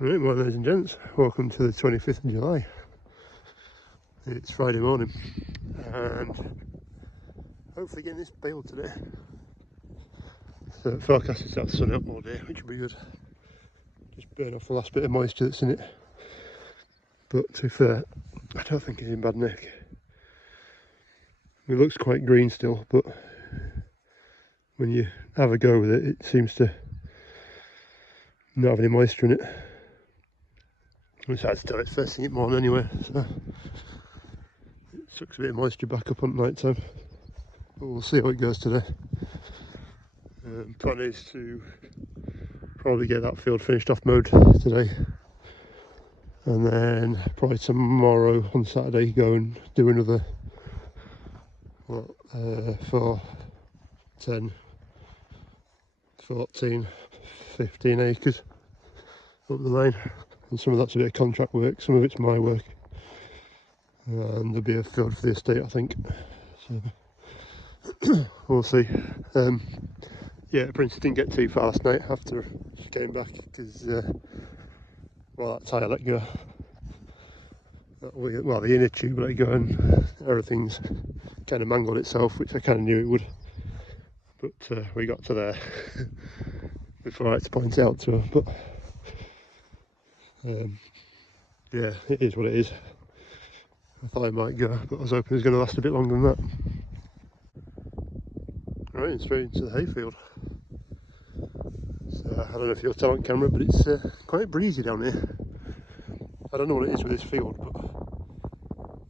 Right, well, ladies and gents, welcome to the 25th of July. It's Friday morning and hopefully getting this bale today. So the forecast is to have sun out all day, which will be good. Just burn off the last bit of moisture that's in it. But to be fair, I don't think it's in bad nick. It looks quite green still, but when you have a go with it, it seems to not have any moisture in it. Besides, it's first thing in the morning anyway, so it sucks a bit of moisture back up on night time. But we'll see how it goes today. Plan is to probably get that field finished off mowed today, and then probably tomorrow on Saturday go and do another 4, 10, 14, 15 acres up the lane. And some of that's a bit of contract work, some of it's my work, and there'll be a field for the estate, I think. So we'll see. Yeah, Prince didn't get too far last night after she came back because that tyre let go. Well, the inner tube let go and everything's kind of mangled itself, which I kind of knew it would. But we got to there before I had to point it out to her. But yeah, it is what it is. I thought it might go, but I was hoping it was going to last a bit longer than that. Right, and straight into the hayfield. So I don't know if you'll tell on camera, but it's quite breezy down here. I don't know what it is with this field, but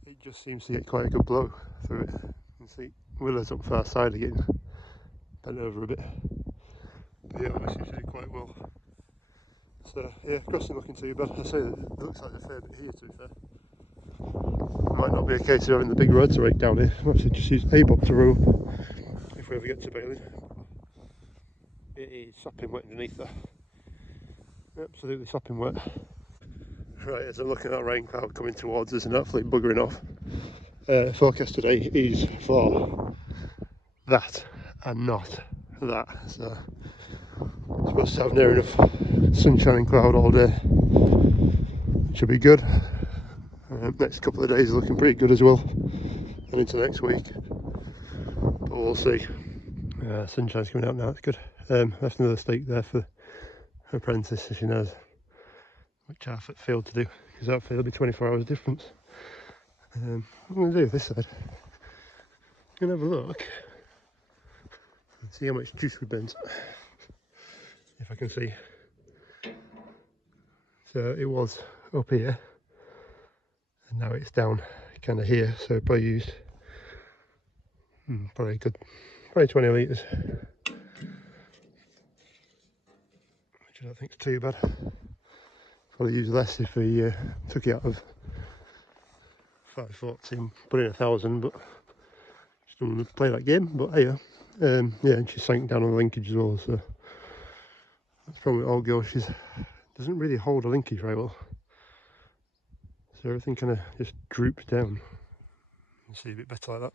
it just seems to get quite a good blow through it. You can see Willow's up far side again, bent over a bit. But yeah, it seems to do quite well. So yeah, crossing looking too bad. I say that it looks like a fair bit here, to be fair. Might not be a case of having the big rotor rake down here. I'll actually just use A-box to row up if we ever get to baling. It is sopping wet underneath there. Absolutely sopping wet. Right, as I'm looking at that rain cloud coming towards us and hopefully buggering off, forecast today is for that and not that. So it's supposed to have near enough sunshine and cloud all day. Should be good. Next couple of days are looking pretty good as well, and into next week. But we'll see. Sunshine's coming out now, it's good. Left another stake there for her apprentice, so she knows which half at field to do, because that field will be 24 hours difference. What I'm going to do this side, I'm going to have a look and see how much juice we burnt, if I can see. So it was up here, and now it's down kind of here, so probably used probably 20 litres, which I don't think is too bad. Probably use less if we took it out of 514, put in 1,000, but just don't want to play that game. But hey, yeah, and she sank down on the linkage as well, so that's probably all go. She doesn't really hold a linkage very well, so everything kind of just droops down. You see a bit better like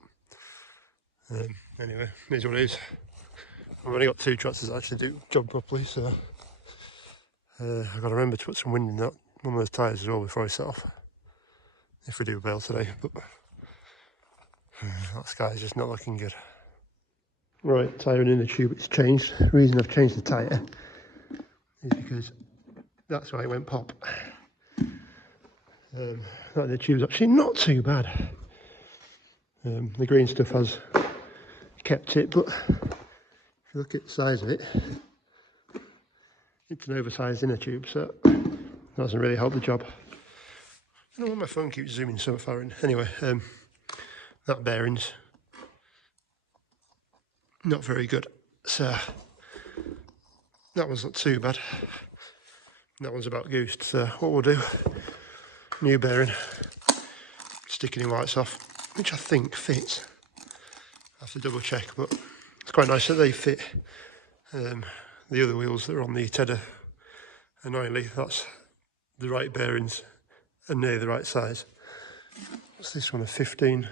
that. Anyway, here's what it is. I've only got 2 tractors that actually do the job properly, so I've got to remember to put some wind in that one of those tyres as well before I set off, if we do bale today. But that sky's just not looking good. Right, tyre in the tube, it's changed. The reason I've changed the tyre is because that's why it went pop. That in the tube's actually not too bad. The green stuff has kept it, but if you look at the size of it, it's an oversized inner tube, so that doesn't really help the job. I don't know why my phone keeps zooming so far in. Anyway, that bearing's not very good, so that one's not too bad. That one's about goosed, so what we'll do, new bearing, sticking in lights off, which I think fits. I have to double check, but it's quite nice that they fit. The other wheels that are on the Tedder, annoyingly, that's the right bearings and nearly the right size. What's this one, a 15?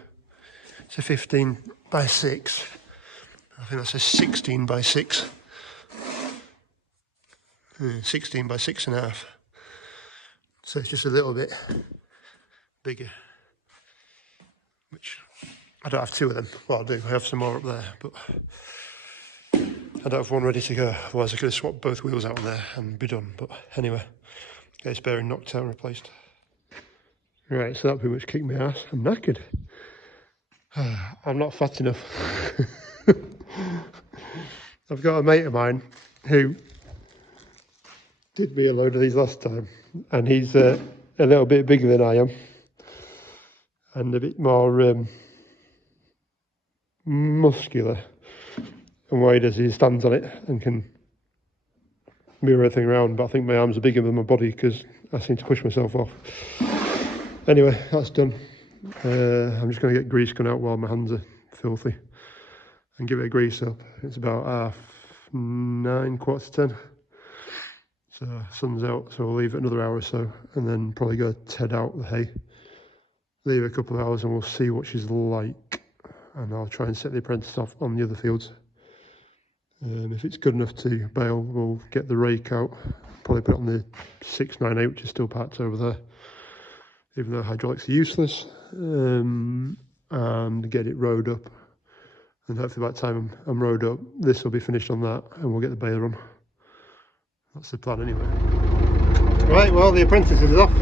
It's a 15 by 6. I think that's a 16 by 6. 16 by 6.5. So it's just a little bit bigger, which I don't have two of them. Well, I do, I have some more up there, but I don't have one ready to go. Otherwise I could have swapped both wheels out on there and be done. But anyway, get this bearing knocked out and replaced. Right, so that pretty much kicked my ass. I'm knackered. I'm not fat enough. I've got a mate of mine who did me a load of these last time, and he's a little bit bigger than I am and a bit more muscular. And what he does is he stands on it and can move everything around, but I think my arms are bigger than my body because I seem to push myself off. Anyway, that's done. I'm just going to get grease going out while my hands are filthy and give it a grease up. It's about 9:15, 10. So sun's out, so we'll leave it another hour or so and then probably go ted out the hay. Leave it a couple of hours and we'll see what she's like. And I'll try and set the apprentice off on the other fields. If it's good enough to bale, we'll get the rake out. Probably put it on the 698, which is still parked over there. Even though hydraulics are useless, and get it rowed up. And hopefully by the time I'm rowed up, this will be finished on that and we'll get the baler on. That's the plan anyway. Right, well the apprentice is off.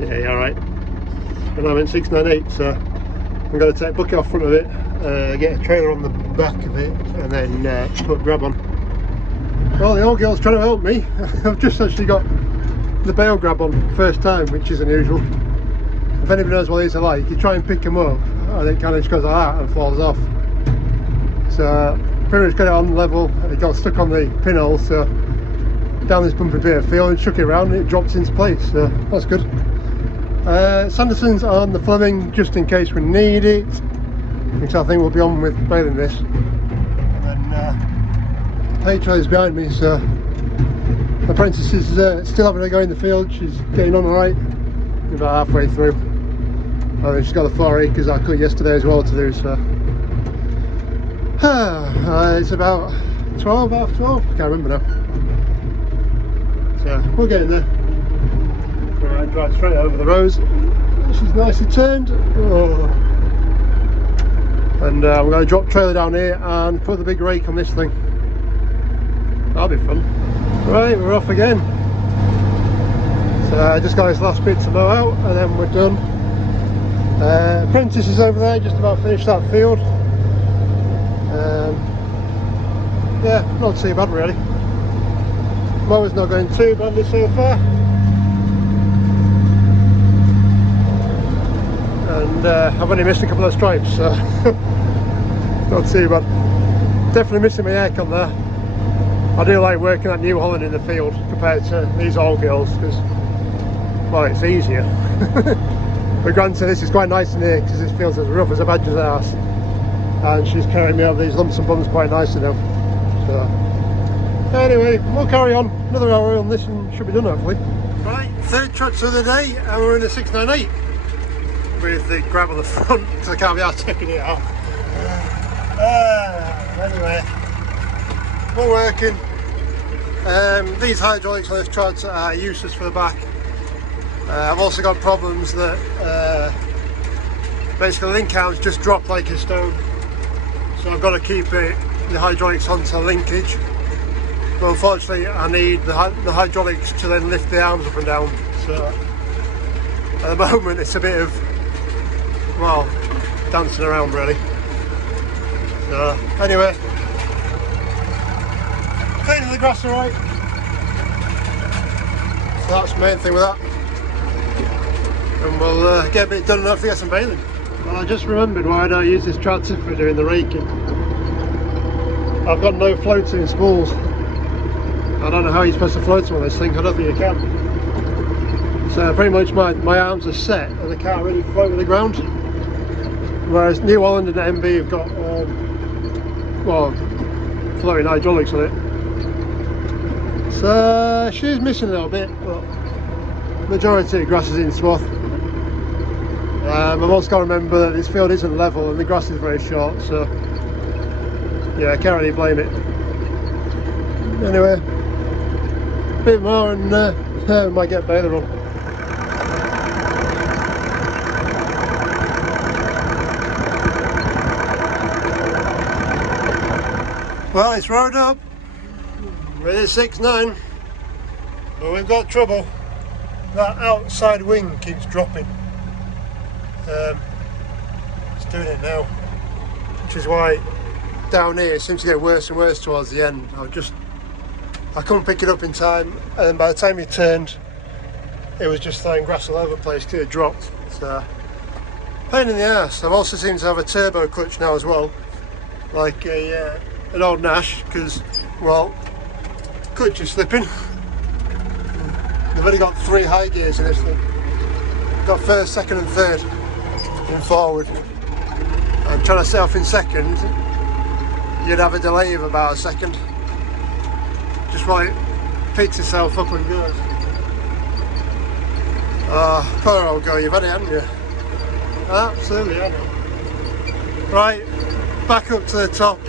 Yeah, alright. And I'm in 698, so I'm going to take a bucket off front of it, get a trailer on the back of it, and then put grab on. Well, the old girl's trying to help me. I've just actually got the bale grab on first time, which is unusual. If anybody knows what these are like, you try and pick them up and it kind of just goes like that and falls off. So pretty much got it on level, and it got stuck on the pinhole, so down this bumpy bit of field and shook it around and it dropped into place, so that's good. Sanderson's on the Fleming just in case we need it, which I think we'll be on with baling this. And then hay trailer's behind me, so the apprentice is still having a go in the field. She's getting on alright, about halfway through. I mean, she's got the 4 acres I cut yesterday as well to do, so it's about 12, half 12, I can't remember now. So we'll get in there. Right, drive straight over the rows. She's nicely turned. Oh. And we're going to drop trailer down here and put the big rake on this thing. That'll be fun. Right, we're off again. So I just got this last bit to mow out and then we're done. Apprentice is over there, just about finished that field. Yeah, not too bad really. Mower's not going too badly so far. And I've only missed a couple of stripes, so not too bad. Definitely missing my aircon there. I do like working at New Holland in the field compared to these old girls because, well, it's easier. But granted, this is quite nice in here because this feels as rough as a badger's ass, and she's carrying me over these lumps and bumps quite nicely now. So anyway, we'll carry on another hour on this and should be done hopefully. Right, third tractor of the day, and we're in the 698 with the grab on the front because I can't be out checking it out. Anyway, we're working. These hydraulics on this tractor are useless for the back. I've also got problems that basically the link arms just drop like a stone, so I've got to keep the hydraulics onto linkage. But unfortunately I need the hydraulics to then lift the arms up and down, so at the moment it's a bit of, well, dancing around really. So anyway, cleaning the grass alright, so that's the main thing with that. And we'll get a bit done enough to get some baling. Well, I just remembered why I don't use this tractor for doing the raking. I've got no floating spools. I don't know how you're supposed to float on this thing, I don't think you can. So pretty much my arms are set and I can't really float with the ground. Whereas New Holland and MB have got, well, floating hydraulics on it. So she's missing a little bit, but majority of the grass is in swath. I've also got to remember that this field isn't level and the grass is very short, so yeah, I can't really blame it. Anyway, a bit more and we might get baler on. Well, it's rolled up with a 6.9, but we've got trouble. That outside wing keeps dropping. It's doing it now, which is why down here it seems to get worse and worse towards the end. I couldn't pick it up in time, and then by the time it turned, it was just throwing grass all over the place because it dropped. So, pain in the ass. I've also seemed to have a turbo clutch now as well, like an old Nash, because, well, clutch is slipping. They've only got 3 high gears in this thing. Got first, second and third in forward. I'm trying to set off in second, you'd have a delay of about a second. Just while it picks itself up and goes. Oh, poor old girl, you've had it, haven't you? Absolutely had it. Right, back up to the top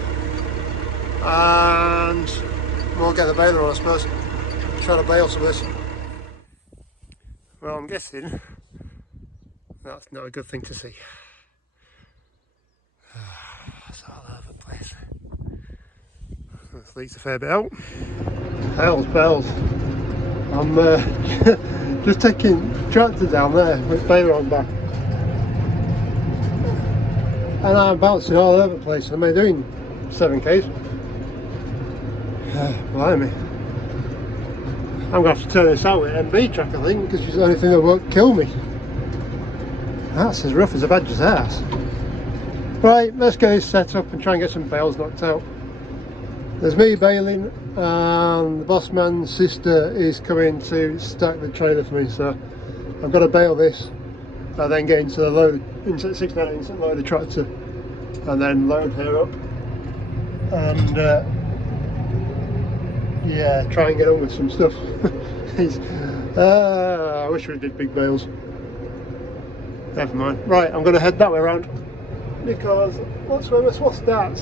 and we'll get the baler on, I suppose. Trying to bale some of this. Well, I'm guessing that's not a good thing to see. It's all over the place. This leaks a fair bit out. Hells bells. I'm just taking tractor down there with baler on back. And I'm bouncing all over the place. Am I doing 7Ks? Blimey. I'm going to have to turn this out with MB track, I think, because it's the only thing that won't kill me. That's as rough as a badger's ass. Right, let's get this set up and try and get some bales knocked out. There's me baling, and the boss man's sister is coming to stack the trailer for me, so I've got to bale this, and then get into the load, into the 6.9 instant loader tractor, and then load her up, and yeah, try and get on with some stuff. I wish we did big bales. Never mind. Right, I'm going to head that way around, because what's that?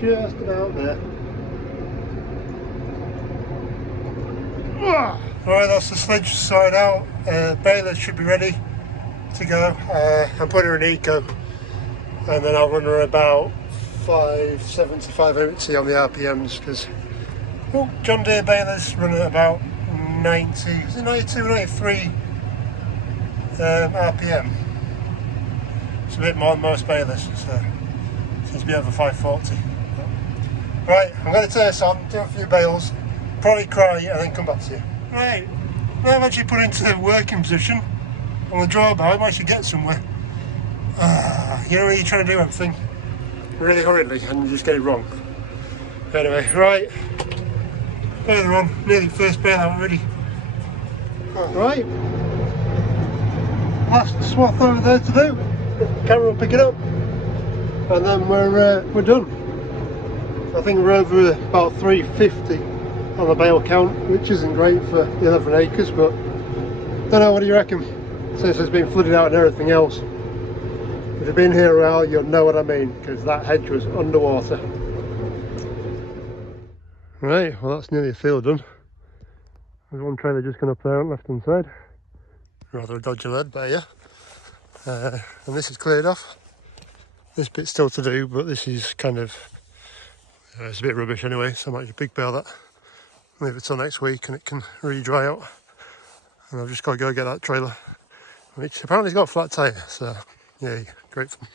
Just about there. Right, that's the sledge side out. Baler should be ready to go. I'm putting her in eco, and then I'll run her about 570, 580 on the RPMs, because John Deere balers run at about 90, is it 92, 93 RPM. It's a bit more than most balers, so it seems to be over 540. Right, I'm going to turn this on, do a few bales, probably cry and then come back to you. Right, now I've actually put into the working position on the drawbar. I might actually get somewhere. You know when you're trying to do everything really hurriedly and you just get it wrong. Anyway, right, further on, nearly first bale out already. Right, last swath over there to do. Camera will pick it up, and then we're done. I think we're over about 350 on the bale count, which isn't great for 11 acres, but don't know, what do you reckon? Since it's been flooded out and everything else. If you've been here a while, you'll know what I mean, because that hedge was underwater. Right, well that's nearly a field done. There's one trailer just gone up there on the left hand side. Rather a dodgy lead, but yeah. And this is cleared off. This bit's still to do, but this is kind of, it's a bit rubbish anyway, so I might just big bale that. Leave it till next week and it can really dry out. And I've just got to go get that trailer, which apparently has got a flat tyre, so yeah, great fun.